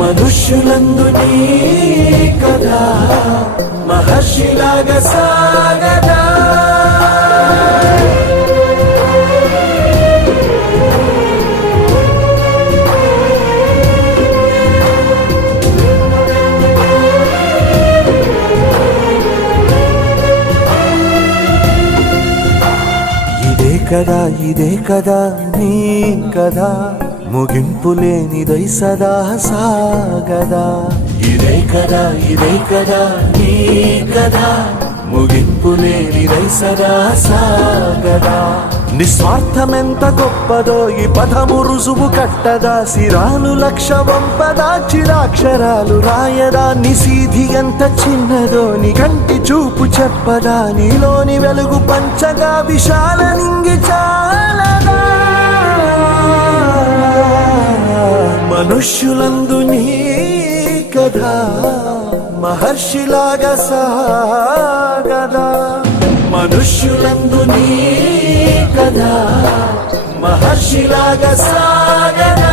మనుష్యులందు నీ కథ మహర్షిలాగా సాగదా. ఇదే కదా నీ కదా ముగింపులేనిదై సదా సాగదా. ఇదే కదా నీ కదా ముగింపులేనిదై సదా సాగదా. నిస్వార్థమెంత గొప్పదో ఈ పదము రుజువు కట్టదా. సిరాలు లక్ష వంపదా చిరాక్షరాలు రాయదా. నిశీధి ఎంత చిన్నదో నీ కంటి చూపు చెప్పదా. నీలోని వెలుగు పంచగా విశాల నింగి చాలదా. మనుష్యులందు నీ కథ మహర్షిలాగా సాగదా. మనుష్యులందు నీ కథ మహర్షిలాగా సాగదా.